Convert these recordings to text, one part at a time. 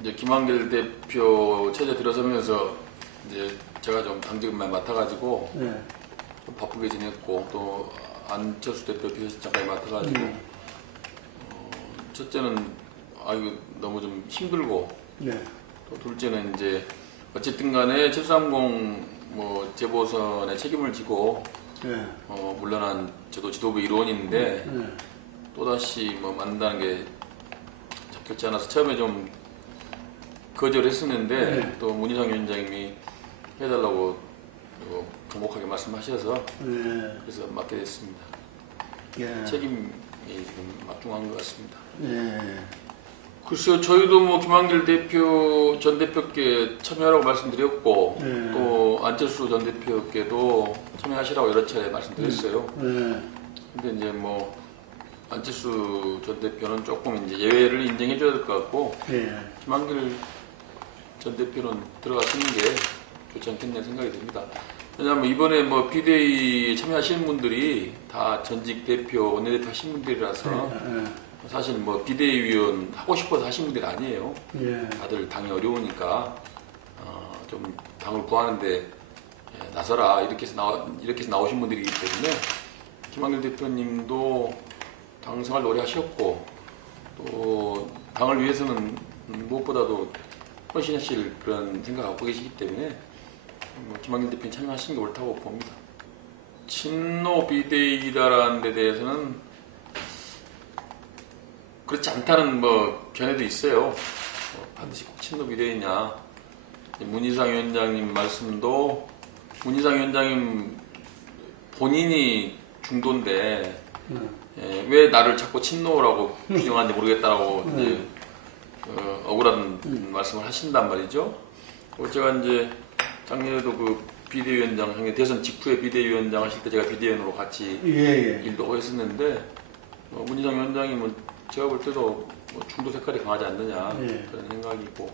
이제 김한길 대표 체제 들어서면서 이제 제가 좀 당직만 맡아가지고 네. 좀 바쁘게 지냈고 또 안철수 대표 비서실장까지 맡아가지고 첫째는 이거 너무 좀 힘들고 네. 또 둘째는 이제 어쨌든 간에 730 뭐 재보선에 책임을 지고 네. 물러난 저도 지도부 일원인데 네. 또다시 뭐 만든다는 게 적절치 않아서 처음에 좀 거절했었는데 네. 또 문희상 위원장님이 해달라고 정확하게 말씀하셔서 네. 그래서 맡게 됐습니다. 예. 책임이 지금 막중한 것 같습니다. 예. 글쎄요, 저희도 뭐 김한길 대표 전 대표께 참여하라고 말씀드렸고 네. 또 안철수 전 대표께도 참여하시라고 여러 차례 말씀드렸어요. 네. 근데 이제 뭐 안철수 전 대표는 조금 이제 예외를 인정해줘야 될 것 같고 예. 김한길 전 대표는 들어가시는 게 좋지 않겠냐 생각이 듭니다. 왜냐하면 이번에 뭐 비대위 참여하시는 분들이 다 전직 대표, 원내대표 하신 분들이라서 사실 뭐 비대위원 하고 싶어서 하신 분들이 아니에요. 예. 다들 당이 어려우니까 좀 당을 구하는데 나서라 이렇게 해서 나오신 분들이기 때문에 김한길 대표님도 당 생활 오래 하셨고 또 당을 위해서는 무엇보다도 헌신하실 그런 생각을 갖고 계시기 때문에 뭐 김한길 대표님 참여하시는 게 옳다고 봅니다. 친노 비대위다라는 데 대해서는 그렇지 않다는 뭐 견해도 있어요. 반드시 꼭 친노 비대위냐. 문희상 위원장님 말씀도 문희상 위원장님 본인이 중도인데 왜 나를 자꾸 친노라고 규정하는지 모르겠다라고 이제 억울한 말씀을 하신단 말이죠. 제가 이제 작년에도 그 비대위원장, 대선 직후에 비대위원장 하실 때 제가 비대위원으로 같이 일도 했었는데 문희상 위원장님은 제가 볼 때도 뭐 중도 색깔이 강하지 않느냐 그런 생각이고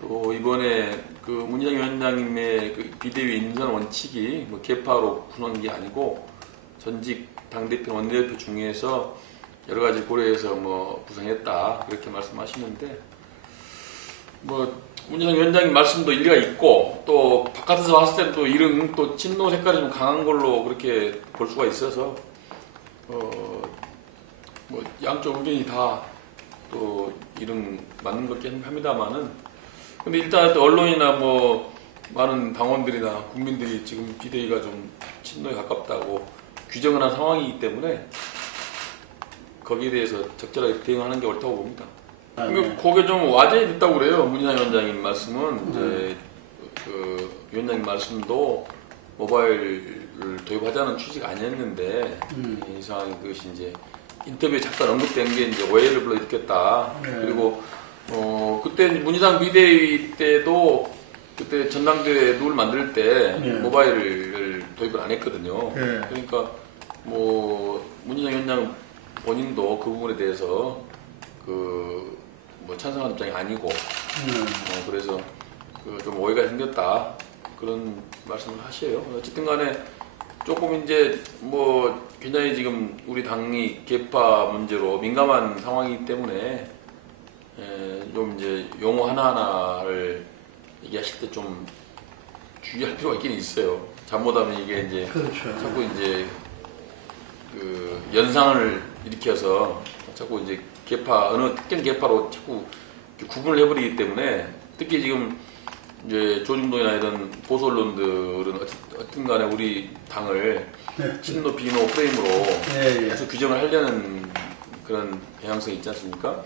또 이번에 그 문희상 위원장님의 그 비대위 인선 원칙이 뭐 계파로 구성한 게 아니고 전직 당대표, 원내대표 중에서 여러 가지 고려해서 뭐 구성했다 그렇게 말씀하시는데 뭐 문희상 위원장님 말씀도 일리가 있고 또 바깥에서 봤을 때도 이런 또 친노 색깔이 좀 강한 걸로 그렇게 볼 수가 있어서 뭐 양쪽 의견이 다 또 이런 맞는 것 같긴 합니다만은 근데 일단 언론이나 뭐 많은 당원들이나 국민들이 지금 비대위가 좀 친노에 가깝다고 규정을 한 상황이기 때문에 거기에 대해서 적절하게 대응하는 게 옳다고 봅니다. 그게 좀 와전이 됐다고 그래요. 문희상 위원장님 말씀은 이제 그 위원장님 말씀도 모바일을 도입하자는 취지가 아니었는데 이 상황이 그것이 이제 인터뷰에 잠깐 언급된 게 이제 오해를 불러일으켰다. 그리고 그때 문희상 비대위 때도 그때 전당대회 룰 만들 때 모바일을 도입을 안 했거든요. 그러니까 뭐 문희상 위원장 본인도 그 부분에 대해서 뭐 찬성하는 입장이 아니고 그래서 좀 오해가 생겼다 그런 말씀을 하셔요. 어쨌든 간에 조금 이제 뭐 굉장히 지금 우리 당이 계파 문제로 민감한 상황이기 때문에 좀 이제 용어 하나하나를 얘기하실 때 좀 주의할 필요가 있긴 있어요. 잘못하면 이게 이제 그렇죠. 자꾸 이제 그 연상을 일으켜서 자꾸 이제 계파 어느 특정 계파로 자꾸 구분을 해버리기 때문에 특히 지금 이제 조중동이나 이런 보수 언론들은 어떤 간에 우리 당을 친노 비노 프레임으로 계속 규정을 하려는 그런 경향성이 있지 않습니까?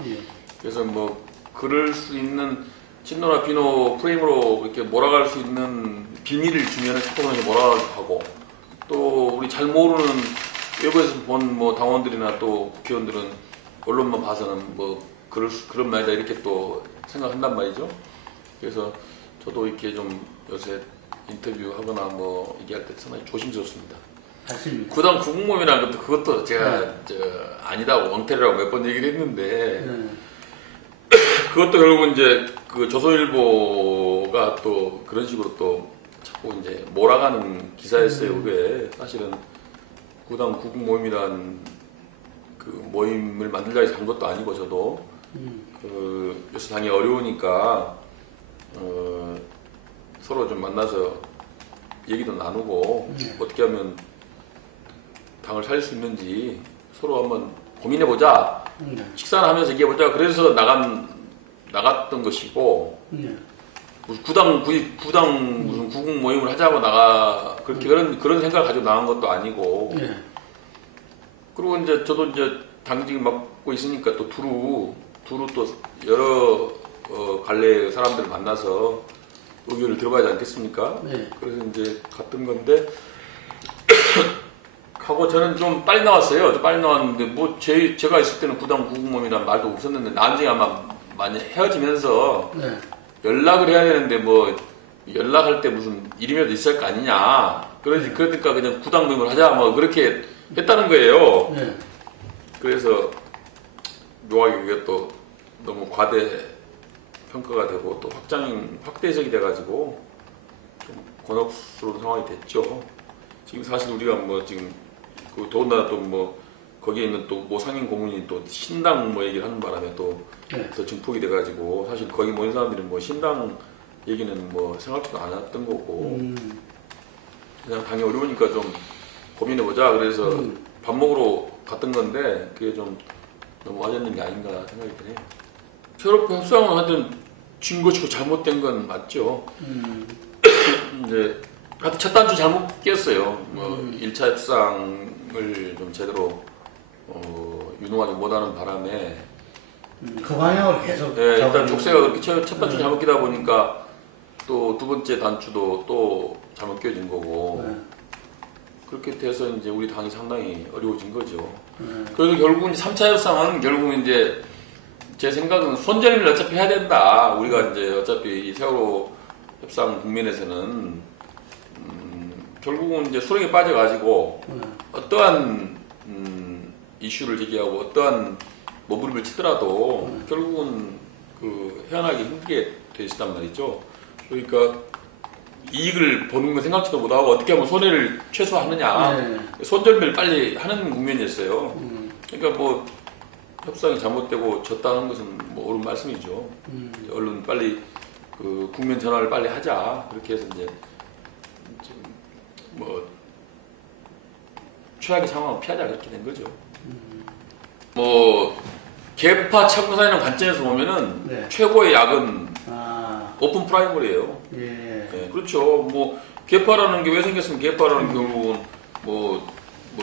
그래서 뭐 그럴 수 있는 친노나 비노 프레임으로 이렇게 몰아갈 수 있는 비밀을 주면은 자꾸 몰아가고 또 우리 잘 모르는 외부에서 본 뭐 당원들이나 또 국회의원들은 언론만 봐서는 뭐 그런 말이다 이렇게 또 생각한단 말이죠. 그래서 저도 이렇게 좀 요새 인터뷰하거나 뭐 얘기할 때 상당히 조심스럽습니다. 맞습니다. 구당 구국모임이라는 그것도 제가 아니다고 엉터리라고 몇 번 얘기를 했는데 그것도 결국은 이제 그 조선일보가 또 그런 식으로 또 자꾸 이제 몰아가는 기사였어요. 그게 사실은 구당 구국모임이란 그 모임을 만들자 해서 한 것도 아니고 저도 요새 당이 어려우니까 서로 좀 만나서 얘기도 나누고 어떻게 하면 당을 살릴 수 있는지 서로 한번 고민해보자. 식사를 하면서 얘기해보자. 그래서 나갔던 것이고 무슨 구당 무슨 구국 모임을 하자고 그렇게 그런 생각을 가지고 나간 것도 아니고. 그리고 이제 저도 이제 당직을 맡고 있으니까 또 두루 또 여러 갈래 사람들을 만나서 의견을 들어봐야 하지 않겠습니까? 그래서 이제 갔던 건데 하고 저는 좀 빨리 나왔어요. 좀 빨리 나왔는데 뭐 제가 있을 때는 구당 구국모임이란 말도 없었는데 나중에 아마 많이 헤어지면서 연락을 해야 되는데 뭐 연락할 때 무슨 이름이라도 있을 거 아니냐. 그러니까 그냥 구당 모임을 하자 뭐 그렇게 했다는 거예요. 그래서 묘하게 그게 또 너무 과대 평가가 되고 또 확대 해석이 돼가지고 좀 곤혹스러운 상황이 됐죠. 지금 사실 우리가 뭐 지금 더군다나 또 뭐 거기에 있는 또 모 상임 고문이 또 신당 뭐 얘기를 하는 바람에 또 더 증폭이 돼가지고 사실 거기 모인 사람들은 뭐 신당 얘기는 뭐 생각지도 않았던 거고 그냥 당이 어려우니까 좀 고민해보자. 그래서 밥 먹으러 갔던 건데 그게 좀 너무 와졌는 게 아닌가 생각이 드네요. 세월호 협상은 하여튼 쥔 것이고 잘못된 건 맞죠. 이제 하여튼 첫 단추 잘못 꼈어요. 뭐 1차 협상을 좀 제대로 유능하게 못하는 바람에 그 방향으로 계속 일단 족쇄가 그렇게 첫 단추 잘못 끼다 보니까 또 두 번째 단추도 또 잘못 껴진 거고 그렇게 돼서 이제 우리 당이 상당히 어려워진 거죠. 그래서 결국 이제 3차 협상은 결국 이제 제 생각은 손절을 어차피 해야 된다. 우리가 이제 어차피 이 세월호 협상 국면에서는 결국은 이제 수렁에 빠져가지고 어떠한 이슈를 제기하고 어떠한 모부림을 치더라도 결국은 그 헤어나기 힘들게 돼 있단 말이죠. 그러니까 이익을 보는 건 생각지도 못하고 어떻게 하면 손해를 최소화하느냐. 손절매를 빨리 하는 국면이었어요. 그러니까 뭐 협상이 잘못되고 졌다는 것은 뭐 옳은 말씀이죠. 얼른 빨리 그 국면 전환을 빨리 하자. 그렇게 해서 이제 뭐 최악의 상황을 피하자 그렇게 된 거죠. 뭐 개파 참가사라는 관점에서 보면은 최고의 약은 오픈 프라이머리예요. 그렇죠. 뭐 개파라는 게 왜 생겼으면 개파라는 결국은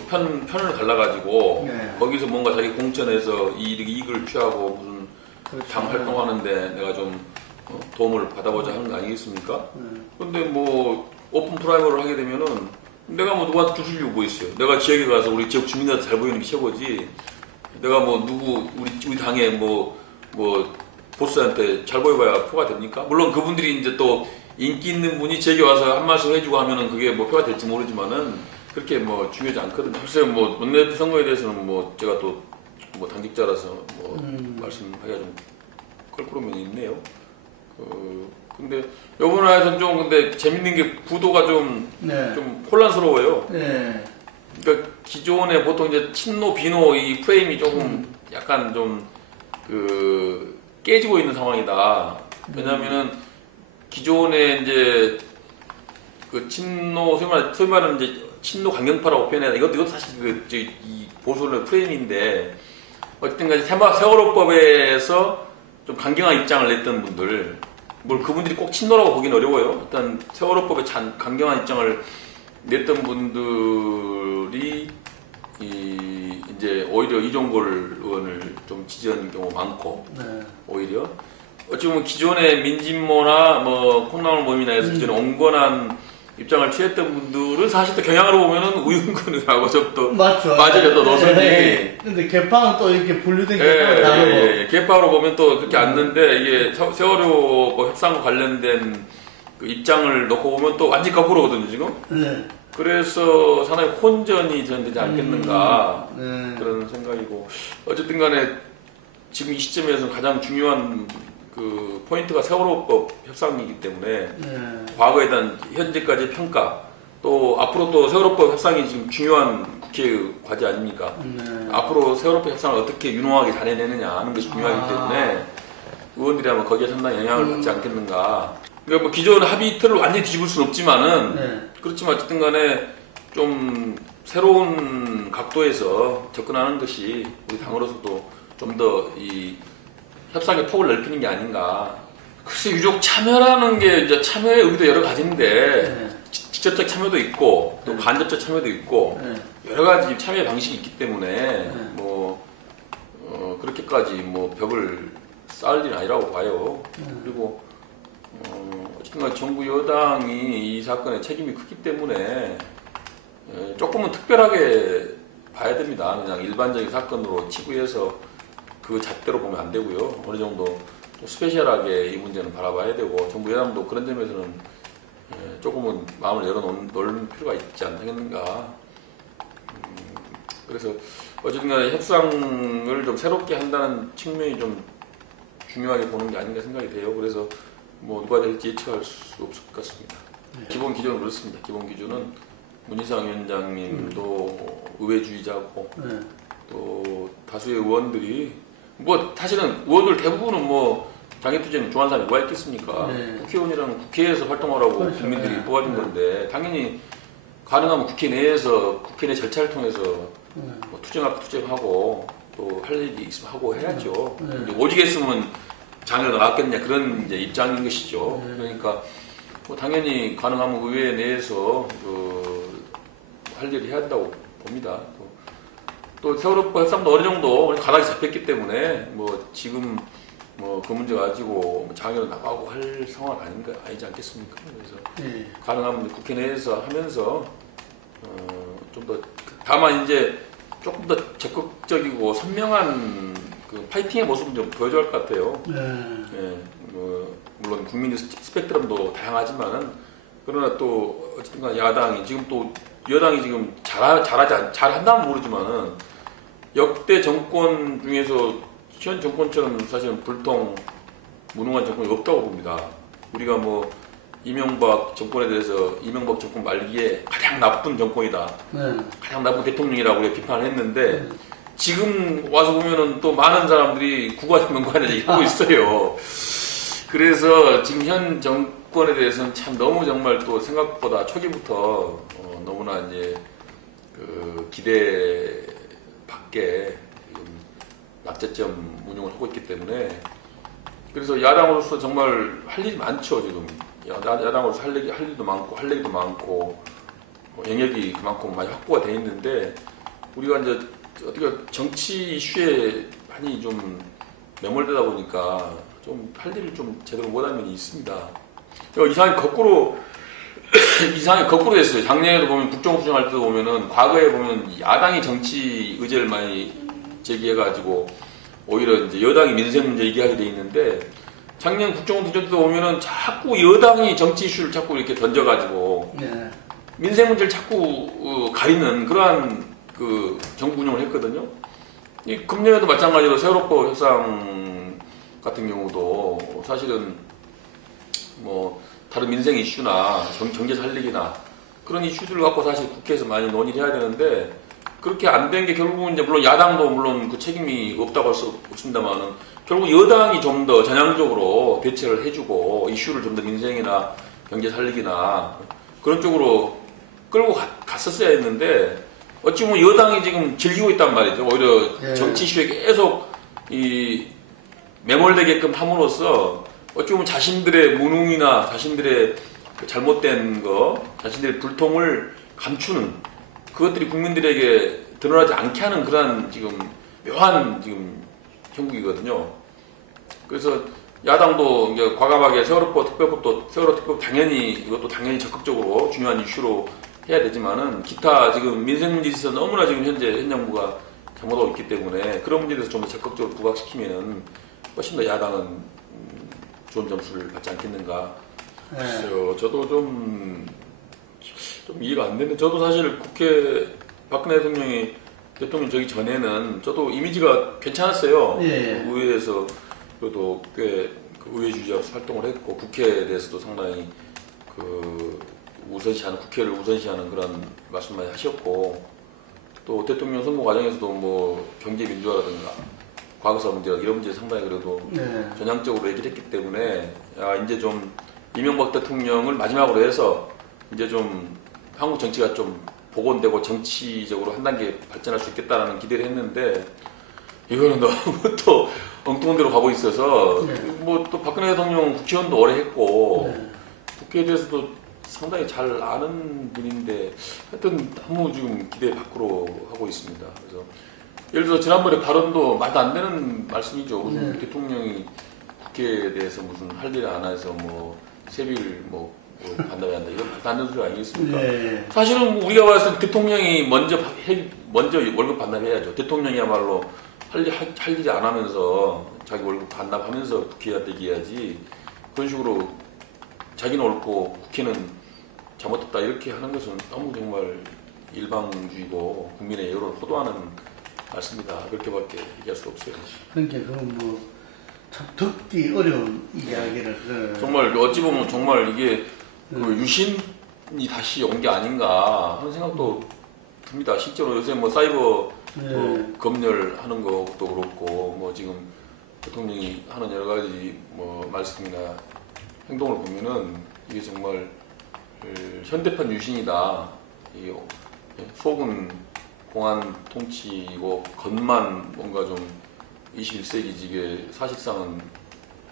편을 갈라가지고 거기서 뭔가 자기 공천해서 이익을 취하고 무슨 당 활동하는데 내가 좀 도움을 받아보자 하는 거 아니겠습니까? 근데 뭐 오픈 프라이머를 하게 되면은 내가 뭐 누구한테 줄 이유가 뭐 있어요? 내가 지역에 가서 우리 지역 주민들한테 잘 보이는 게 최고지. 내가 뭐 누구 우리 당에 뭐 보스한테 잘 보여봐야 표가 됩니까? 물론 그분들이 이제 또 인기 있는 분이 지역에 와서 한 말씀 해주고 하면은 그게 뭐 표가 될지 모르지만은 그렇게 뭐 중요하지 않거든요. 글쎄요, 뭐 원내대표 선거에 대해서는 뭐 제가 또 뭐 당직자라서 뭐 말씀하기가 좀 껄끄러운 면이 있네요. 근데 요번에 하여튼 좀 근데 재밌는 게 구도가 좀 혼란스러워요. 그러니까 기존에 보통 이제 친노 비노 이 프레임이 조금 약간 좀 깨지고 있는 상황이다. 왜냐면은 기존에 이제 그 친노 소위 말하는 이제 친노 강경파라고 표현해야 이것도 사실 이 보수의 프레임인데 어쨌든 간에 세월호법에서 좀 강경한 입장을 냈던 분들 뭘 그분들이 꼭 친노라고 보기는 어려워요. 일단 세월호법에 강경한 입장을 냈던 분들이 이제 오히려 이종걸 의원을 좀 지지하는 경우가 많고 오히려 어찌 보면 기존의 민진모나 뭐 콩나물 모임이나 해서 기존에 온건한 입장을 취했던 분들은 사실 또 경향으로 보면은 우윤근하고 또 맞아요. 또 노선이. 근데 개파는 또 이렇게 분류된 개파가 다르고. 개파로 보면 또 그렇게 않는데 이게 세월호 뭐 협상과 관련된 그 입장을 놓고 보면 또 완전 거꾸로거든요 지금. 그래서 상당히 혼전이 되지 않겠는가 그런 생각이고 어쨌든 간에 지금 이 시점에서 가장 중요한 그 포인트가 세월호법 협상이기 때문에 과거에 대한 현재까지의 평가 또 앞으로 또 세월호법 협상이 지금 중요한 국회 과제 아닙니까? 앞으로 세월호법 협상을 어떻게 유능하게 잘 해내느냐 하는 것이 중요하기 때문에 의원들이 아마 거기에 상당히 영향을 받지 않겠는가. 그러니까 뭐 기존 합의 틀을 완전히 뒤집을 수는 없지만은 그렇지만 어쨌든 간에 좀 새로운 각도에서 접근하는 것이 우리 당으로서도 좀 더 이 협상의 폭을 넓히는 게 아닌가. 글쎄 유족 참여라는 게 이제 참여의 의미도 여러 가지인데 직접적 참여도 있고 또 간접적 참여도 있고 여러 가지 참여 방식이 있기 때문에 뭐 그렇게까지 뭐 벽을 쌓을 일은 아니라고 봐요. 그리고 어쨌든 정부 여당이 이 사건에 책임이 크기 때문에 조금은 특별하게 봐야 됩니다. 그냥 일반적인 사건으로 치부해서 그 잣대로 보면 안 되고요. 어느 정도 좀 스페셜하게 이 문제는 바라봐야 되고 정부 여당도 그런 점에서는 조금은 마음을 열어놓을 필요가 있지 않겠는가. 그래서 어쨌든 간에 협상을 좀 새롭게 한다는 측면이 좀 중요하게 보는 게 아닌가 생각이 돼요. 그래서 뭐 누가 될지 예측할 수 없을 것 같습니다. 기본 기준은 그렇습니다. 기본 기준은 문희상 위원장님도 의회주의자고 또 다수의 의원들이 뭐 사실은 의원들 대부분은 뭐 장애투쟁 좋아하는 사람이 누가 있겠습니까? 국회의원이라는 국회에서 활동하라고 그렇죠. 국민들이 뽑아준 건데 당연히 가능하면 국회 내에서 국회 내 절차를 통해서 뭐 투쟁할 투쟁하고 또 할 일이 있으면 하고 해야죠. 근데 오직 했으면 장애가 나왔겠냐 그런 이제 입장인 것이죠. 그러니까 뭐 당연히 가능하면 의회 내에서 할 일을 해야 한다고 봅니다. 또 세월호법 협상도 어느 정도 가닥이 잡혔기 때문에 뭐 지금 뭐 그 문제 가지고 장애로 나가고 할 상황 아니지 않겠습니까? 그래서 가능하면 국회 내에서 하면서 좀 더 다만 이제 조금 더 적극적이고 선명한 그 파이팅의 모습을 좀 보여줘야 할 것 같아요. 물론 국민의 스펙트럼도 다양하지만은 그러나 또 어쨌든 야당이 지금 또 여당이 지금 잘한다면 모르지만은 역대 정권 중에서 현 정권처럼 사실은 불통 무능한 정권이 없다고 봅니다. 우리가 뭐 이명박 정권에 대해서 이명박 정권 말기에 가장 나쁜 정권이다. 가장 나쁜 대통령이라고 우리가 비판을 했는데 지금 와서 보면은 또 많은 사람들이 국가 명관에 얘기하고 있어요. 그래서 지금 현 정권에 대해서는 참 너무 정말 또 생각보다 초기부터 너무나 이제 그 기대 밖에 낙제점 운용을 하고 있기 때문에 그래서 야당으로서 정말 할 일이 많죠 지금. 야당으로서 할 일도 많고 할 얘기도 많고 영역이 그만큼 많이 확보가 돼 있는데 우리가 이제 어떻게 정치 이슈에 많이 좀 매몰되다 보니까 좀 할 일을 좀 제대로 못한 면이 있습니다. 이상하게 거꾸로 됐어요. 작년에도 보면 국정수정할 때도 보면은 과거에 보면 야당이 정치 의제를 많이 제기해가지고 오히려 이제 여당이 민생 문제 얘기하게 돼 있는데 작년 국정수정 때도 보면은 자꾸 여당이 정치 이슈를 자꾸 이렇게 던져가지고 민생 문제를 자꾸 가리는 그러한 그 정부 운영을 했거든요. 이 금년에도 마찬가지로 세월호법 협상 같은 경우도 사실은 뭐 다른 민생 이슈나 경제 살리기나 그런 이슈들을 갖고 사실 국회에서 많이 논의를 해야 되는데 그렇게 안 된 게 결국은 이제 물론 야당도 물론 그 책임이 없다고 할 수 없습니다만은 결국 여당이 좀 더 전향적으로 대처를 해주고 이슈를 좀 더 민생이나 경제 살리기나 그런 쪽으로 끌고 갔었어야 했는데 어찌 보면 여당이 지금 즐기고 있단 말이죠. 오히려 정치 이슈에 계속 이 매몰되게끔 함으로써 어찌 보면 자신들의 무능이나 자신들의 잘못된 거, 자신들의 불통을 감추는 그것들이 국민들에게 드러나지 않게 하는 그러한 지금 묘한 지금 형국이거든요. 그래서 야당도 이제 과감하게 세월호 특별법 당연히 이것도 당연히 적극적으로 중요한 이슈로 해야 되지만은 기타 지금 민생 문제에 있어서 너무나 지금 현 정부가 잘못하고 있기 때문에 그런 문제에 대해서 좀 더 적극적으로 부각시키면은 훨씬 더 야당은 좋은 점수를 받지 않겠는가. 글쎄요, 저도 좀 이해가 안 되는데 저도 사실 국회 박근혜 대통령 저기 전에는 저도 이미지가 괜찮았어요. 의회에서 그래도 꽤 의회주의자로 활동을 했고 국회에 대해서도 상당히 그 우선시하는 국회를 우선시하는 그런 말씀 많이 하셨고 또 대통령 선거 과정에서도 뭐 경제 민주화라든가 과거사 문제라 이런 문제 상당히 그래도 네. 전향적으로 얘기를 했기 때문에 이제 좀 이명박 대통령을 마지막으로 해서 이제 좀 한국 정치가 좀 복원되고 정치적으로 한 단계 발전할 수 있겠다라는 기대를 했는데 이거는 너무 또 엉뚱한 데로 가고 있어서 네. 뭐 또 박근혜 대통령 국회의원도 오래 했고 네. 국회에 대해서도 상당히 잘 아는 분인데 하여튼 너무 지금 기대 밖으로 하고 있습니다. 그래서 예를 들어 지난번에 발언도 말도 안 되는 말씀이죠. 무슨 네. 대통령이 국회에 대해서 무슨 할 일을 안 해서 뭐 세비를 뭐 반납해야 한다 이런 말도 안 되는 소리 아니겠습니까? 네. 사실은 뭐 우리가 봤을 때 대통령이 먼저 월급 반납해야죠. 대통령이야말로 할 일이 안 하면서 자기 월급 반납하면서 국회한테 얘기해야지 그런 식으로 자기는 옳고 국회는 잘못했다 이렇게 하는 것은 너무 정말 일방주의고 국민의 여론을 호도하는 말씀이다. 그렇게밖에 얘기할 수 없어요. 그러니까 그건 뭐참 듣기 어려운 이야기를 정말 어찌 보면 정말 이게 그 유신이 다시 온 게 아닌가 하는 생각도 듭니다. 실제로 요새 뭐 사이버 검열하는 것도 그렇고 뭐 지금 대통령이 하는 여러 가지 뭐 말씀이나 행동을 보면은 이게 정말 현대판 유신이다. 이 속은 공안 통치고 겉만 뭔가 좀 21세기지 이게 사실상은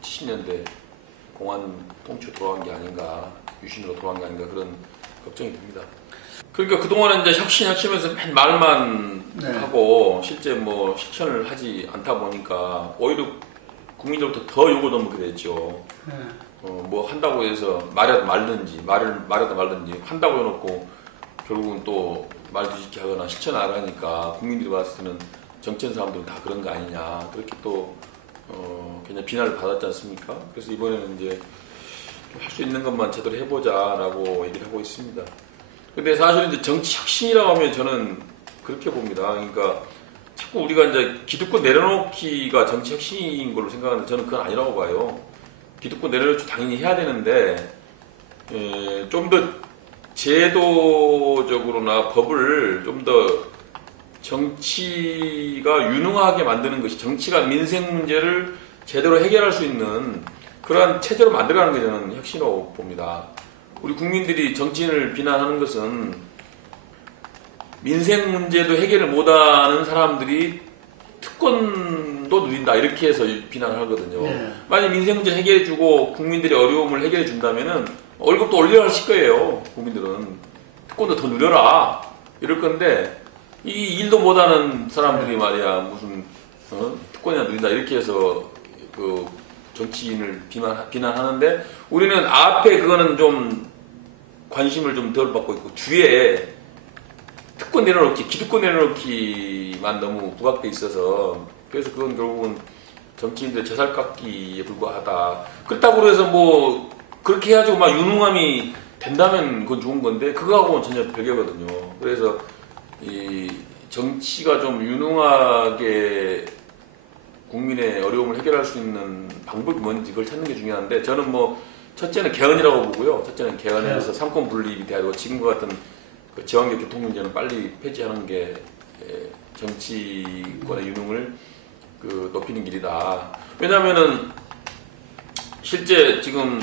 70년대 공안 통치로 돌아간 게 아닌가 유신으로 돌아간 게 아닌가 그런 걱정이 듭니다. 그러니까 그동안은 이제 혁신하면서 맨 말만 하고 실제 뭐 실천을 하지 않다 보니까 오히려 국민들부터 더 욕을 넘게 됐죠. 뭐 한다고 해서 말해도 말든지 한다고 해놓고 결국은 또 말 뒤집기 하거나 실천 안 하니까 국민들이 봤을 때는 정치하는 사람들은 다 그런 거 아니냐 그렇게 또 그냥 비난을 받았지 않습니까? 그래서 이번에는 이제 할 수 있는 것만 제대로 해보자라고 얘기를 하고 있습니다. 근데 사실은 이제 정치 혁신이라고 하면 저는 그렇게 봅니다. 그러니까 자꾸 우리가 이제 기득권 내려놓기가 정치 혁신인 걸로 생각하는데 저는 그건 아니라고 봐요. 기득권 내려놓기 당연히 해야 되는데 좀 더 제도적으로나 법을 좀 더 정치가 유능하게 만드는 것이 정치가 민생 문제를 제대로 해결할 수 있는 그러한 체제로 만들어가는 게 저는 혁신이라고 봅니다. 우리 국민들이 정치인을 비난하는 것은 민생 문제도 해결을 못하는 사람들이 특권도 누린다 이렇게 해서 비난을 하거든요. 만약 민생 문제 해결해주고 국민들의 어려움을 해결해준다면은 월급도 올려야 하실 거예요. 국민들은 특권도 더 누려라 이럴 건데 이 일도 못하는 사람들이 말이야 무슨 특권이나 누린다 이렇게 해서 그 정치인을 비난하는데 우리는 앞에 그거는 좀 관심을 좀 덜 받고 있고 뒤에 특권 내려놓기, 기득권 내려놓기만 너무 부각돼 있어서 그래서 그건 결국은 정치인들 제살 깎기에 불과하다. 그렇다고 해서 뭐 그렇게 해가지고 막 유능함이 된다면 그건 좋은 건데 그거하고는 전혀 별개거든요. 그래서 이 정치가 좀 유능하게 국민의 어려움을 해결할 수 있는 방법이 뭔지 그걸 찾는 게 중요한데 저는 뭐 첫째는 개헌이라고 보고요. 첫째는 개헌에서 삼권 분립이 돼가지고 지금과 같은 그 제왕적 교통문제는 빨리 폐지하는 게 정치권의 유능을 그 높이는 길이다. 왜냐하면은 실제 지금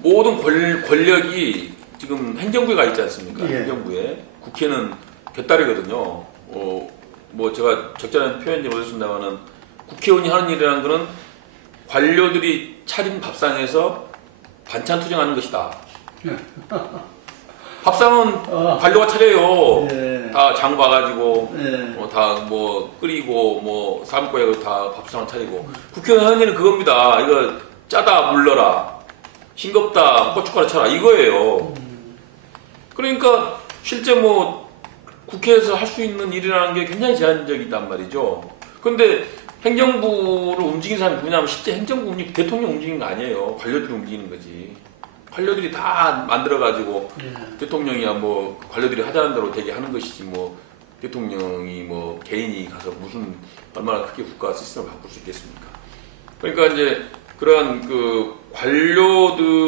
모든 권력이 지금 행정부에 가 있지 않습니까? 행정부에 국회는 곁다리거든요. 뭐 제가 적절한 표현인지 모르겠습니다만은 국회의원이 하는 일이라는 거는 관료들이 차린 밥상에서 반찬 투정하는 것이다. 밥상은 관료가 차려요. 다 장 봐가지고 다 뭐 끓이고 뭐 삶고 다 밥상 차리고 국회의원 하는 일은 그겁니다. 이거 짜다 물러라, 싱겁다 고춧가루 쳐라 이거예요. 그러니까 실제 뭐 국회에서 할 수 있는 일이라는 게 굉장히 제한적이단 말이죠. 근데 행정부를 움직이는 사람이 누구냐면 실제 행정부 대통령 움직이는 거 아니에요. 관료들이 움직이는 거지. 관료들이 다 만들어가지고 대통령이야 뭐 관료들이 하자는 대로 되게 하는 것이지 뭐 대통령이 뭐 개인이 가서 무슨 얼마나 크게 국가 시스템을 바꿀 수 있겠습니까? 그러니까 이제 그러한 그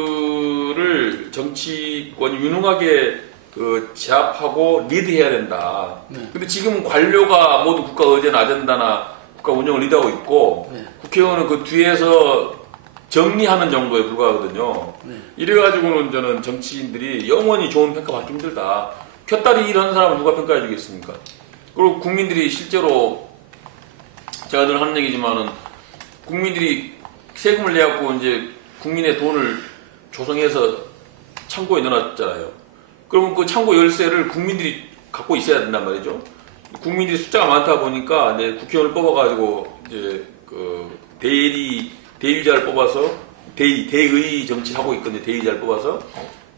관료들을 정치권이 유능하게 그 제압하고 리드해야 된다. 네. 근데 지금 관료가 모두 국가 의제나 아젠다나 국가 운영을 리드하고 있고 네. 국회의원은 그 뒤에서 정리하는 정도에 불과하거든요. 네. 이래가지고는 저는 정치인들이 영원히 좋은 평가 받기 힘들다. 곁다리 일하는 사람을 누가 평가해 주겠습니까? 그리고 국민들이 실제로 제가 늘 하는 얘기지만은 국민들이 세금을 내갖고 이제 국민의 돈을 조성해서 창고에 넣어놨잖아요. 그러면 그 창고 열쇠를 국민들이 갖고 있어야 된단 말이죠. 국민들이 숫자가 많다 보니까 이제 국회의원을 뽑아가지고 이제 그 대의자를 뽑아서 대의 정치를 하고 있거든요. 대의자를 뽑아서.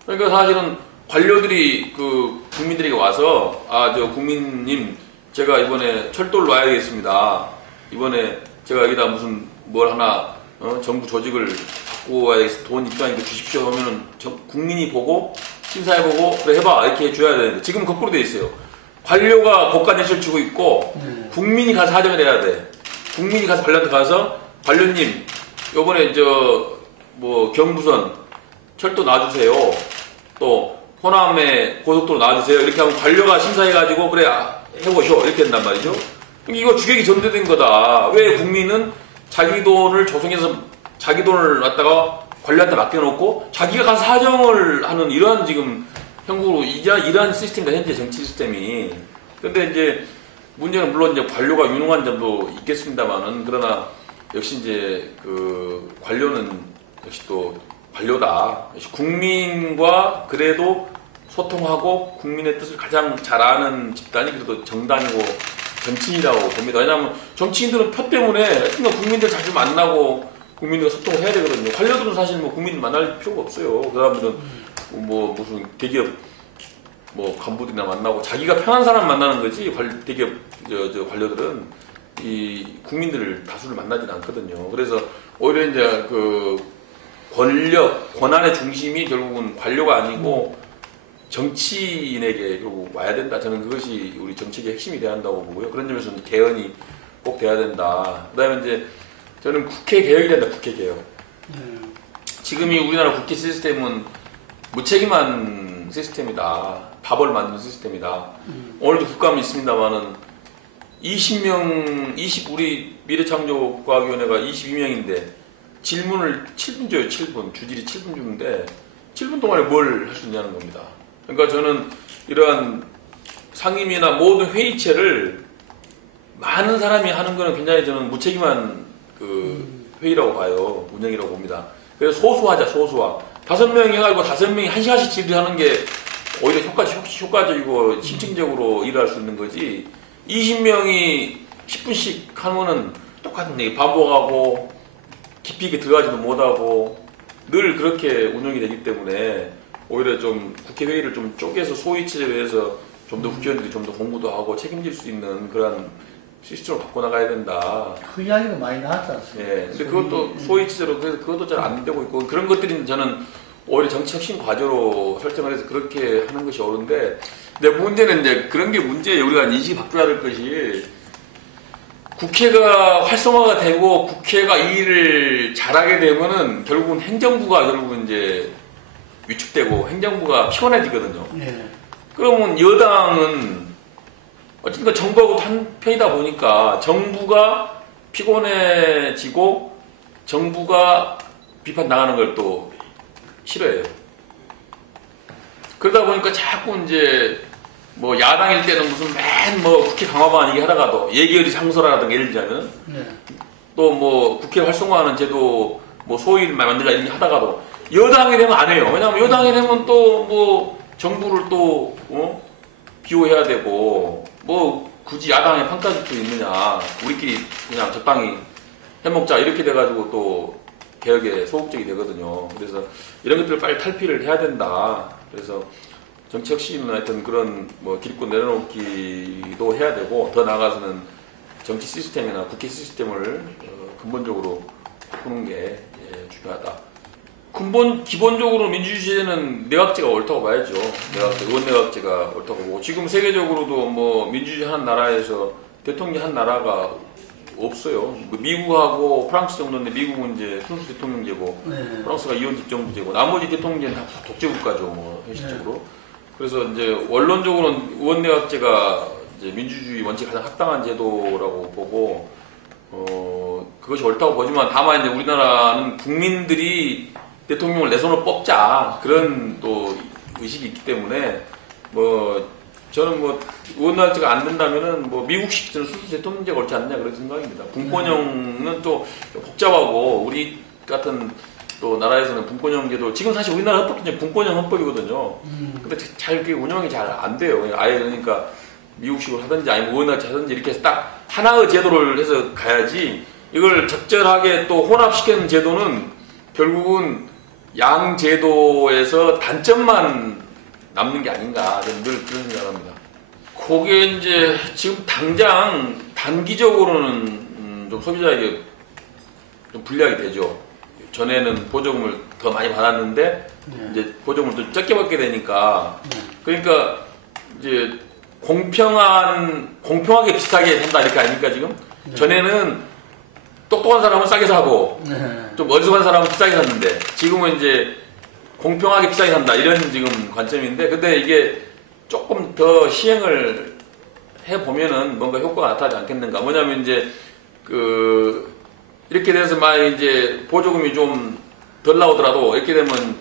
그러니까 사실은 관료들이 그 국민들에게 와서 저 국민님 제가 이번에 철도를 놔야겠습니다. 이번에 제가 여기다 무슨 뭘 하나 정부 조직을 바꾸어야 돈 입장이니까 주십시오 하면은 국민이 보고 심사해보고 그래 해봐 이렇게 해줘야 되는데 지금 거꾸로 돼 있어요. 관료가 고가내실 주고 있고 국민이 가서 하정을 해야 돼. 국민이 가서 관료한테 가서 관료님 요번에 뭐 경부선 철도 놔주세요. 또 호남에 고속도로 놔주세요. 이렇게 하면 관료가 심사해가지고 그래 해보쇼 이렇게 한단 말이죠. 이거 주객이 전제된 거다. 왜 국민은 자기 돈을 조성해서 자기 돈을 갖다가 관료한테 맡겨놓고 자기가 가서 사정을 하는 이러한 지금 형국으로 이러한 시스템이다 현재 정치 시스템이. 근데 이제 문제는 물론 이제 관료가 유능한 점도 있겠습니다만은 그러나 역시 이제 그 관료는 역시 또 관료다. 역시 국민과 그래도 소통하고 국민의 뜻을 가장 잘 아는 집단이 그래도 정당이고 정치인이라고 봅니다. 왜냐하면 정치인들은 표 때문에 국민들 자주 만나고 국민들과 소통을 해야 되거든요. 관료들은 사실 뭐 국민을 만날 필요가 없어요. 그 사람들은 뭐 무슨 대기업 뭐 간부들이나 만나고 자기가 편한 사람 만나는 거지. 대기업 관료들은 이 국민들을 다수를 만나지는 않거든요. 그래서 오히려 이제 그 권한의 중심이 결국은 관료가 아니고 정치인에게 결국 와야 된다. 저는 그것이 우리 정책의 핵심이 돼야 한다고 보고요. 그런 점에서는 개헌이 꼭 돼야 된다. 그다음에 이제 저는 국회 개혁이 된다. 국회 개혁. 지금이 우리나라 국회 시스템은 무책임한 시스템이다. 바보를 만드는 시스템이다. 오늘도 국감이 있습니다만은 우리 미래창조과학위원회가 22명인데 질문을 7분 줘요. 7분. 주질이 7분 주는데 7분 동안에 뭘 할 수 있냐는 겁니다. 그러니까 저는 이러한 상임위나 모든 회의체를 많은 사람이 하는 거는 굉장히 저는 무책임한 그 회의라고 봐요. 운영이라고 봅니다. 그래서 소수하자, 소수화. 5명 해가지고 5명이 1시간씩 질의하는 게 오히려 효과적이고 심층적으로 일할 수 있는 거지. 20명이 10분씩 하면은 똑같은 얘기 반복하고 깊이 있게 들어가지도 못하고 늘 그렇게 운영이 되기 때문에 오히려 좀 국회 회의를 좀 쪼개서 소위치제로 해서 좀 더 국회의원들이 좀 더 공부도 하고 책임질 수 있는 그런 시스템으로 바꿔나가야 된다. 그 이야기가 많이 나왔지 않습니까? 예. 근데 그것도 소위치제로 그래서 그것도 잘 안 되고 있고 그런 것들이 저는 오히려 정치 혁신 과제로 설정을 해서 그렇게 하는 것이 옳은데 근데 문제는 이제 그런 게 문제예요. 우리가 인식이 바뀌어야 될 것이 국회가 활성화가 되고 국회가 이 일을 잘하게 되면은 결국은 행정부가 결국은 이제 위축되고 행정부가 피곤해지거든요. 네. 그러면 여당은 어쨌든 정부하고 한 편이다 보니까 정부가 피곤해지고 정부가 비판 나가는 걸 또 싫어해요. 그러다 보니까 자꾸 이제 뭐 야당일 때는 무슨 맨 뭐 국회 강화반 얘기 하다가도 예결위 상소라든가 예를 들자면 또 뭐 국회 활성화하는 제도 뭐 소위 만들자 이렇게 하다가도 여당이 되면 안 해요. 왜냐하면 여당이 되면 또 뭐 정부를 또 비호해야 되고 뭐 굳이 야당에 판까지도 있느냐 우리끼리 그냥 적당히 해먹자 이렇게 돼가지고 또 개혁에 소극적이 되거든요. 그래서 이런 것들을 빨리 탈피를 해야 된다. 그래서 정치 혁신은 하여튼 그런 뭐 기립고 내려놓기도 해야 되고 더 나아가서는 정치 시스템이나 국회 시스템을 근본적으로 바꾸는 게 중요하다. 기본적으로 민주주의 시대는 내각제가 옳다고 봐야죠. 의원내각제가 옳다고 보고 지금 세계적으로도 뭐 민주주의 한 나라에서 대통령 한 나라가 없어요. 뭐 미국하고 프랑스 정도인데 미국은 이제 순수 대통령제고 네. 프랑스가 이원 집정부제고 나머지 대통령제는 다 독재 국가죠, 뭐 현실적으로. 그래서 이제 원론적으로는 의원내각제가 이제 민주주의 원칙 가장 합당한 제도라고 보고 그것이 옳다고 보지만 다만 이제 우리나라는 국민들이 대통령을 내 손으로 뽑자 그런 또 의식이 있기 때문에 뭐 저는 뭐 의원내각제가 안 된다면은 뭐 미국식 저는 순수 대통령제가 옳지 않느냐 그런 생각입니다. 분권형은 또 복잡하고 우리 같은 또 나라에서는 분권형 제도 지금 사실 우리나라 헌법도 이제 분권형 헌법이거든요. 근데 잘 그게 운영이 잘 안 돼요. 아예 그러니까 미국식으로 하든지 아니면 의원내각제 하든지 이렇게 해서 딱 하나의 제도를 해서 가야지 이걸 적절하게 또 혼합시키는 제도는 결국은 양 제도에서 단점만 남는 게 아닌가 저는 늘 그런 생각합니다. 그게 이제 지금 당장 단기적으로는 좀 소비자에게 좀 불리하게 되죠. 전에는 보조금을 더 많이 받았는데 이제 보조금을 좀 적게 받게 되니까 그러니까 이제 공평하게 비슷하게 한다 이렇게 아닙니까 지금? 전에는 똑똑한 사람은 싸게 사고 좀 어리석은 사람은 비싸게 샀는데 지금은 이제 공평하게 비싸게 산다 이런 지금 관점인데 근데 이게 조금 더 시행을 해보면은 뭔가 효과가 나타나지 않겠는가. 뭐냐면 이제 이렇게 돼서 만약 이제 보조금이 좀 덜 나오더라도 이렇게 되면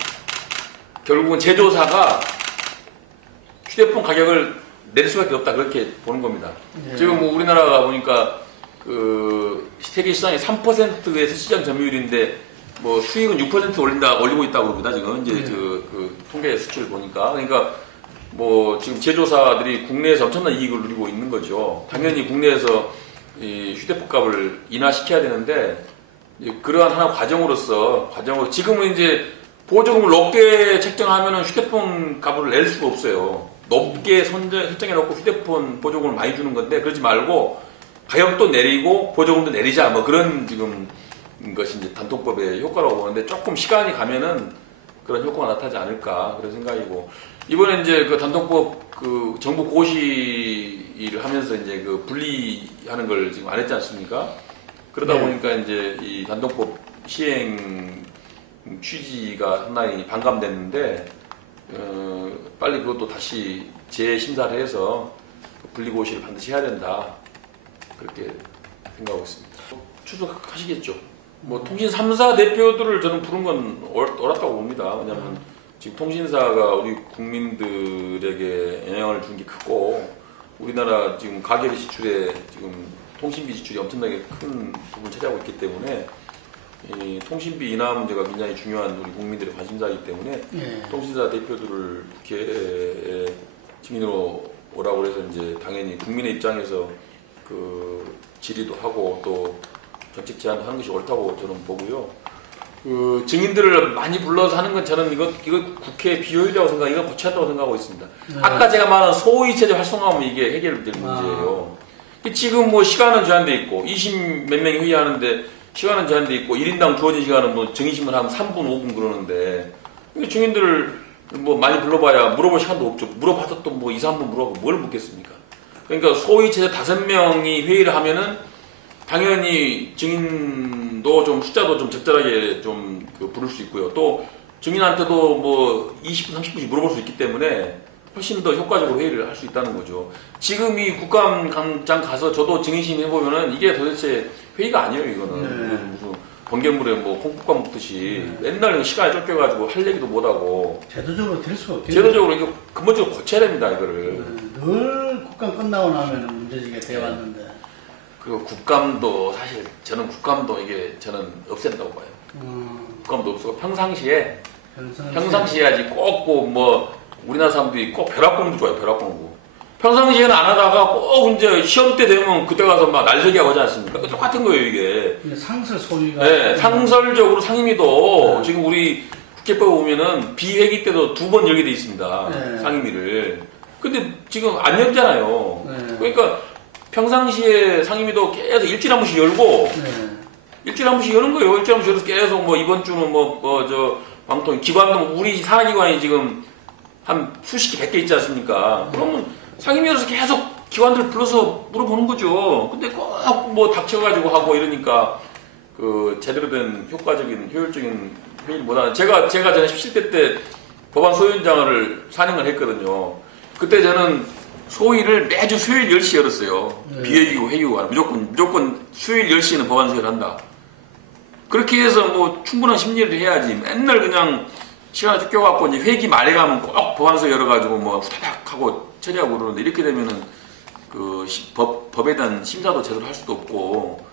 결국은 제조사가 휴대폰 가격을 내릴 수밖에 없다 그렇게 보는 겁니다. 지금 뭐 우리나라가 보니까 세계 시장이 3%에서 시장 점유율인데 뭐 수익은 6% 올리고 있다고 그럽니다. 지금 이제 그 통계 수치를 보니까 그러니까 뭐 지금 제조사들이 국내에서 엄청난 이익을 누리고 있는 거죠. 당연히 국내에서 이 휴대폰 값을 인하시켜야 되는데 그러한 하나 과정으로서 지금은 이제 보조금을 높게 책정하면은 휴대폰 값을 낼 수가 없어요. 높게 설정해 놓고 휴대폰 보조금을 많이 주는 건데 그러지 말고 가격도 내리고 보조금도 내리자 뭐 그런 지금 것이 이제 단통법의 효과라고 보는데 조금 시간이 가면은 그런 효과가 나타나지 않을까 그런 생각이고 이번에 이제 그 단통법 그 정부 고시를 하면서 이제 그 분리하는 걸 지금 안 했지 않습니까? 그러다 보니까 이제 이 단통법 시행 취지가 상당히 반감됐는데 빨리 그것도 다시 재심사를 해서 분리 고시를 반드시 해야 된다 그렇게 생각하고 있습니다. 추석하시겠죠? 뭐 통신 3사 대표들을 저는 부른 건 옳았다고 봅니다. 왜냐하면 지금 통신사가 우리 국민들에게 영향을 준 게 크고 우리나라 지금 가계비 지출에 지금 통신비 지출이 엄청나게 큰 부분을 차지하고 있기 때문에 이 통신비 인하 문제가 굉장히 중요한 우리 국민들의 관심사이기 때문에 통신사 대표들을 국회에 증인으로 오라고 해서 이제 당연히 국민의 입장에서 그 질의도 하고 또 정책 제안도 하는 것이 옳다고 저는 보고요. 그 증인들을 많이 불러서 하는 건 저는 이거 국회 비효율이라고 이거 고쳐야 한다고 생각하고 있습니다. 아까 제가 말한 소위 체제 활성화하면 이게 해결될 문제예요. 지금 뭐 시간은 제한돼 있고 20 몇 명이 회의하는데 시간은 제한돼 있고 1인당 주어진 시간은 뭐 증인신문 하면 3분 5분 그러는데 증인들을 뭐 많이 불러봐야 물어볼 시간도 없죠. 물어봐도 또 뭐 2, 3분 물어보고 뭘 묻겠습니까? 그러니까 소위 체제 5명이 회의를 하면은 당연히 증인도 좀 숫자도 좀 적절하게 좀 부를 수 있고요. 또 증인한테도 뭐 20분, 30분씩 물어볼 수 있기 때문에 훨씬 더 효과적으로 회의를 할 수 있다는 거죠. 지금 이 국감장 가서 저도 증인심 해보면은 이게 도대체 회의가 아니에요, 이거는. 무슨 번개물에 뭐 콩국감 먹듯이 맨날 시간에 쫓겨가지고 할 얘기도 못하고. 제도적으로 될 수가 없겠죠. 제도적으로 이거 근본적으로 고쳐야 됩니다, 이거를. 늘 국감 끝나고 나면 문제지게 되어왔는데. 그리고 국감도 사실 저는 국감도 이게 저는 없앤다고 봐요. 국감도 없고 평상시에 해야지 꼭 뭐 우리나라 사람들이 꼭 벼락공부 좋아해요. 벼락공부. 평상시에는 안 하다가 꼭 이제 시험 때 되면 그때 가서 막 날새기하고 하지 않습니까? 똑같은 거예요 이게. 상설 소위가. 네, 상설적으로 상임위도 지금 우리 국회법 보면은 비회기 때도 2번 열게 돼 있습니다. 상임위를. 근데 지금 안 열잖아요. 그러니까 평상시에 상임위도 계속 일주일에 한 번씩 열고 일주일에 한 번씩 여는 거예요. 일주일에 한 번씩 열어서 계속 뭐 이번 주는 방통 기관도 우리 산하기관이 지금 한 수십 개, 100개 있지 않습니까? 그러면 상임위 열어서 계속 기관들 불러서 물어보는 거죠. 근데 꼭 뭐 닥쳐가지고 하고 이러니까 그 제대로 된 효과적인 효율적인 회의보다는 제가 전에 17대 때 법안 소위원장을 4년간 했거든요. 그때 저는 소위를 매주 수요일 10시 열었어요. 네. 비회기고 회기고 무조건 수요일 10시에는 법안 소위를 한다. 그렇게 해서 뭐 충분한 심리를 해야지. 맨날 그냥 시간을 쫓겨갖고 이제 회기 말에 가면 꼭 법안소 열어가지고 뭐 후다닥 하고 처리하고 그러는데 이렇게 되면은 그 법에 대한 심사도 제대로 할 수도 없고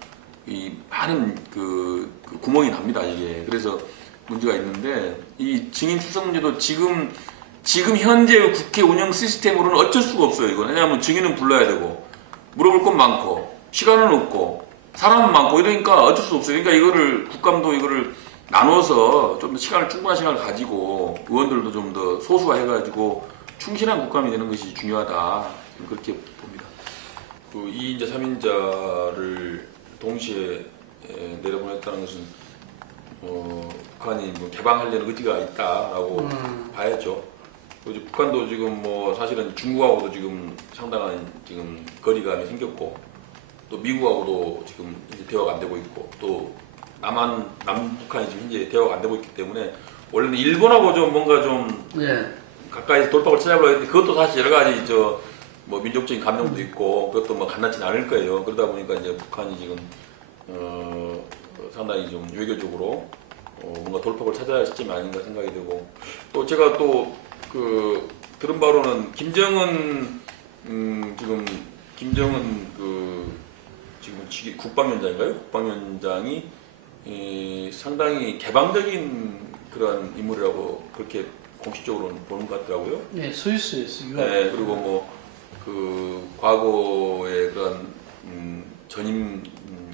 이 많은 그 구멍이 납니다 이게. 그래서 문제가 있는데 이 증인 출석 문제도 지금 현재의 국회 운영 시스템으로는 어쩔 수가 없어요 이건. 왜냐하면 증인은 불러야 되고 물어볼 건 많고 시간은 없고 사람은 많고 이러니까 어쩔 수 없어요. 그러니까 이거를 국감도 이거를 나눠서 좀 더 충분한 시간을 가지고 의원들도 좀 더 소수화해가지고 충실한 국감이 되는 것이 중요하다. 그렇게 봅니다. 그 2인자, 3인자를 동시에 내려보냈다는 것은 북한이 뭐 개방하려는 의지가 있다라고 봐야죠. 그리고 북한도 지금 뭐 사실은 중국하고도 지금 상당한 지금 거리감이 생겼고 또 미국하고도 지금 이제 대화가 안 되고 있고 또 남북한이 지금 현재 대화가 안 되고 있기 때문에 원래는 일본하고 좀 뭔가 좀 네. 가까이 돌파구를 찾아보려고 했는데 그것도 사실 여러 가지 뭐 민족적인 감정도 있고 그것도 뭐 간단치는 않을 거예요. 그러다 보니까 이제 북한이 지금 상당히 좀 외교적으로 뭔가 돌파구를 찾아야 할 시점이 아닌가 생각이 되고 또 제가 또 그 들은 바로는 김정은 지금 국방위원장인가요? 국방위원장이 상당히 개방적인 그런 인물이라고 그렇게 공식적으로는 보는 것 같더라고요. 네, 스위스에서 유학. 네, 그리고 뭐 그 과거의 그런 전임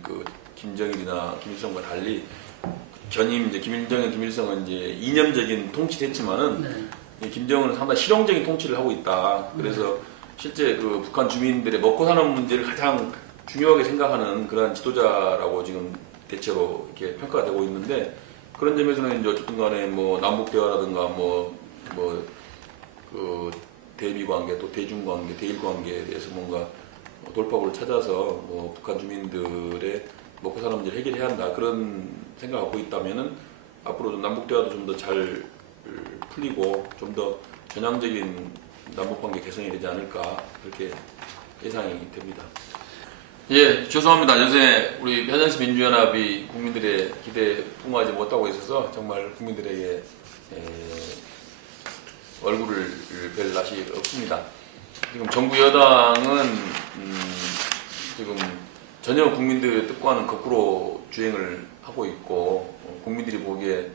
그 김정일이나 김일성과 달리 전임 이제 김일정은 김일성은 이제 이념적인 통치를 했지만은 네. 김정은은 상당히 실용적인 통치를 하고 있다. 그래서 실제 그 북한 주민들의 먹고 사는 문제를 가장 중요하게 생각하는 그런 지도자라고 지금 대체로 이렇게 평가가 되고 있는데 그런 점에서는 이제 어쨌든 간에 뭐 남북 대화라든가 그 대미 관계 또 대중 관계, 대일 관계에 대해서 뭔가 돌파구를 찾아서 뭐 북한 주민들의 먹고 사는 문제를 해결해야 한다. 그런 생각을 갖고 있다면은 앞으로 좀 남북 대화도 좀 더 잘 풀리고 좀 더 전향적인 남북 관계 개선이 되지 않을까 그렇게 예상이 됩니다. 예, 죄송합니다. 요새 우리 새정치 민주연합이 국민들의 기대에 부응하지 못하고 있어서 정말 국민들에게 얼굴을 뵐 낯이 없습니다. 지금 정부 여당은 지금 전혀 국민들의 뜻과는 거꾸로 주행을 하고 있고 국민들이 보기에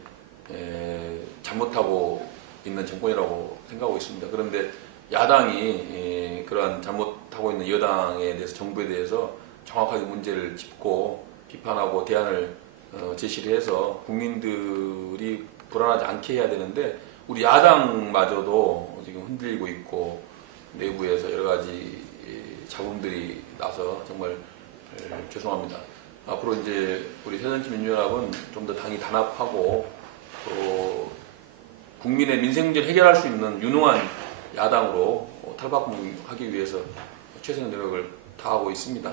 잘못하고 있는 정권이라고 생각하고 있습니다. 그런데 야당이 그러한 잘못하고 있는 여당에 대해서 정부에 대해서 정확하게 문제를 짚고 비판하고 대안을 제시를 해서 국민들이 불안하지 않게 해야 되는데 우리 야당마저도 지금 흔들리고 있고 내부에서 여러 가지 잡음들이 나서 정말 죄송합니다. 앞으로 이제 우리 새정치민주연합은 좀 더 당이 단합하고 또 국민의 민생 문제를 해결할 수 있는 유능한 야당으로 탈바꿈하기 위해서 최선의 노력을 다하고 있습니다.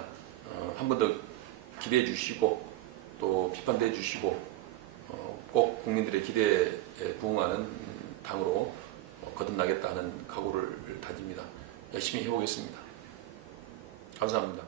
한 번 더 기대해 주시고 또 비판해 주시고 꼭 국민들의 기대에 부응하는 당으로 거듭나겠다는 각오를 다집니다. 열심히 해보겠습니다. 감사합니다.